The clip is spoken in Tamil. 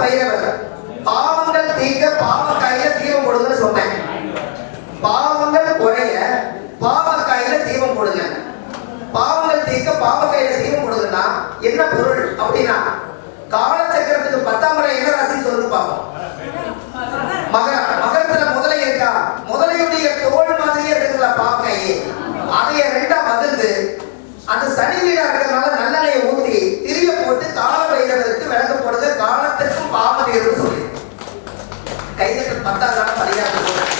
பைரவர் பாவங்கள் தீர்க்க கையில தீபம் கொடுங்க சொன்னேன். பாவங்கள் குறைய பாவ கையில தீபம் கொடுங்க பாவங்கள் தீர்க்க கையில தீபம் கொடுங்கன்னா என்ன பொருள் அப்படின்னா காலச்சக்கரத்துக்கு பத்தாம் முறை என்ன ராசி சொல்லுங்க பார்ப்போம் மகர மகரத்துல முதலை இருக்கா? முதலையுடைய தோல் மாதிரியே இருக்குல்ல பாவக்காய் அதைய ரெண்டா மகிழ்ந்து அந்த சனி வீடா இருக்கிறதுனால 大家、頑張りた。